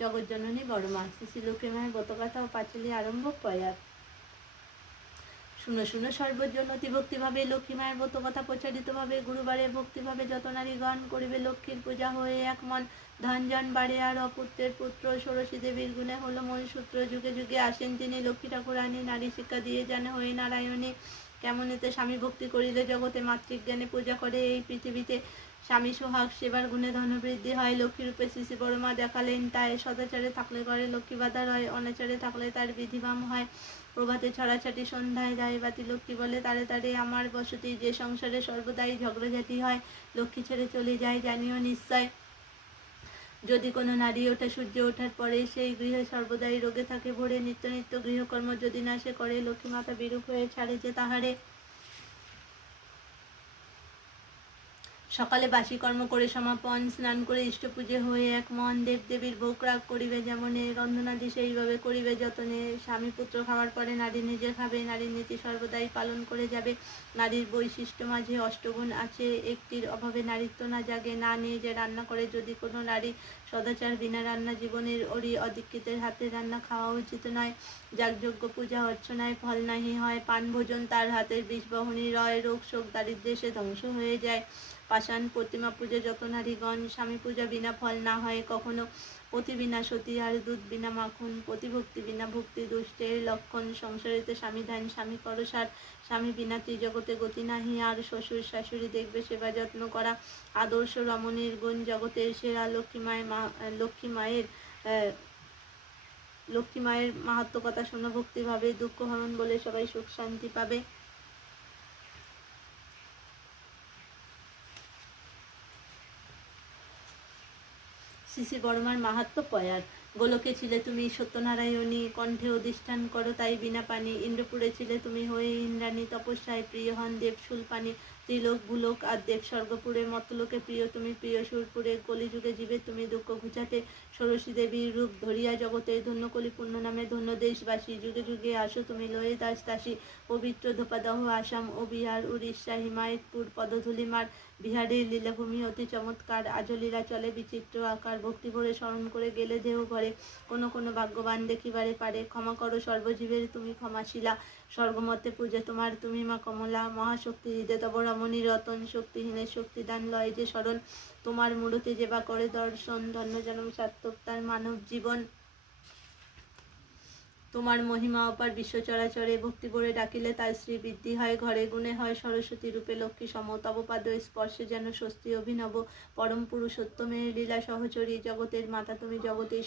জগজ্জননী বড় মা। শ্রী শ্রী লক্ষ্মী মায়ের ব্রতকথা ও পাঁচালী আরম্ভ প্রয়াত। শুনো শুনো সর্বজন অতি ভক্তিভাবে লক্ষ্মী মায়ের ব্রতকথা প্রচারিতভাবে গুরুবারে ভক্তিভাবে যত নারীগণ করিবে লক্ষ্মীর পূজা হয়ে এক মন। ধন জন বাড়ে আর অপুত্রের পুত্র ষোড়শী দেবীর গুণে হলো মূলসূত্র। যুগে যুগে আসেন তিনি লক্ষ্মী ঠাকুরানী, নারী শিক্ষা দিয়ে যেন হয়ে নারায়ণী। কেমনেতে স্বামী ভক্তি করিলে জগতে মাতৃজ্ঞানে পূজা করে এই পৃথিবীতে। স্বামী সোহাগ সেবার গুণে ধনবৃদ্ধি হয়। লক্ষ্মীরূপে শ্রী শ্রী বড় মা দেখালেন তাই। সদাচারে থাকলে ঘরে লক্ষ্মী বাধা হয়, অনাচারে থাকলে তার বিধিবাম হয়। প্রভাতে ছড়াছাটি সন্ধ্যায় দায় বাতি লক্ষ্মী বলে তারে তারে আমার বসতি। যে সংসারে সর্বদাই ঝগড়াঝাটি হয় লক্ষ্মী ছেড়ে চলে যায় জানিও নিশ্চয়। যদি কোনো নারী ওঠে সূর্য ওঠার পরে সেই গৃহে সর্বদাই রোগে থাকে ভরে। নিত্য নিত্য গৃহকর্ম যদি না সে করে লক্ষ্মী মাতা বিরূপ হয়ে ছাড়ে যে তাহারে। সকালে বাসি কর্ম করে সমাপন, স্নান করে ইষ্ট পুজো হয়ে এক মন। দেবদেবীর ভোগ রাগ করিবে যেমনে, রন্ধনাদি সেইভাবে করিবে যতনে। স্বামী পুত্র খাওয়ার পরে নারী নিজে খাবে, নারীর নীতি সর্বদাই পালন করে যাবে। নারীর বৈশিষ্ট্য মাঝে অষ্টগুণ আছে, একটির অভাবে নারীত্ব না জাগে। না নিয়ে যে রান্না করে যদি কোনো নারী, সদাচার বিনা রান্না জীবনের ওরি। অদীক্ষিতের হাতে রান্না খাওয়া উচিত নয়। যাগযজ্ঞ পূজা অর্চনায় ফল নাহি হয়, পান ভোজন তার হাতের বিষ বহনী রয়। রোগ শোক দারিদ্র্যে সে ধ্বংস হয়ে যায়। পাষাণ প্রতিমা পূজা যত নারীগণ, স্বামী পূজা বিনা ফল না হয় কখনো। পতি বিনা সতী আর দুধ বিনা মাখন, প্রতিভক্তি বিনা ভক্তি দুষ্টের লক্ষণ। সংসারেতে স্বামী ধ্যান স্বামী করসার, স্বামী বিনা ত্রিজগতে গতি নাহি আর। শ্বশুর শাশুড়ি দেখবে সেবা যত্ন করা, আদর্শ রমণীর গুণ জগতের সেরা। লক্ষ্মী মায়ের মাহাত্ম কথা শোনো ভক্তিভাবে, দুঃখ হরণ বলে সবাই সুখ শান্তি পাবে। শ্রী শ্রী বড়মার মাহাত্ম প্রয়াত। গোলকে ছিলে তুমি সত্যনারায়ণী, কণ্ঠে অধিষ্ঠান করো তাই বিনা পানি। ইন্দ্রপুরে ছিলে তুমি হয়ে ইন্দ্রাণী, তপস্যায় প্রিয় হন দেব শুলপানি। ত্রিলোক ভূলোক আর দেব স্বর্গপুরে, মত্তলোকে প্রিয় তুমি প্রিয় সুরপুরে। কলিযুগে জীবে তুমি দুঃখ ঘুচাতে, ষোড়শী দেবীর রূপ ধরিয়া জগতে। ধন্য কলি পুণ্য নামে ধন্য দেশবাসী, যুগে যুগে আসো তুমি লয়ে দাস দাসী। পবিত্র ধোপাদহ আসাম ও বিহার, উড়িষ্যা হিমায়তপুর পদধূলিমার। বিহারের লীলাভূমি অতি চমৎকার, আজও লীলা চলে বিচিত্র আকার। ভক্তি ভরে স্মরণ করে গেলে দেহ ঘরে, কোনো কোনো ভাগ্যবান দেখিবারে পারে। ক্ষমা করো সর্বজীবের তুমি ক্ষমাশীলা, স্বর্গমতে পূজা তোমার তুমি মা কমলা। মহাশক্তি হৃদয় তব রমণী রতন, শক্তিহীনের শক্তিদান লয় যে শরণ। তোমার মূরতি যেবা করে দর্শন, ধন্য জনম সার্থক তার মানব জীবন। তোমার মহিমা অপার বিশ্ব চরাচরে, ভক্তি ভরে ডাকিলে তার শ্রী বৃদ্ধি হয়। ঘরে গুণে হয় সরস্বতী রূপে লক্ষ্মী সম, তব পাদ স্পর্শে যেন স্বস্তি অভিনব। পরম পুরুষোত্তমের লীলা সহচরী, জগতের মাতা তুমি জগতের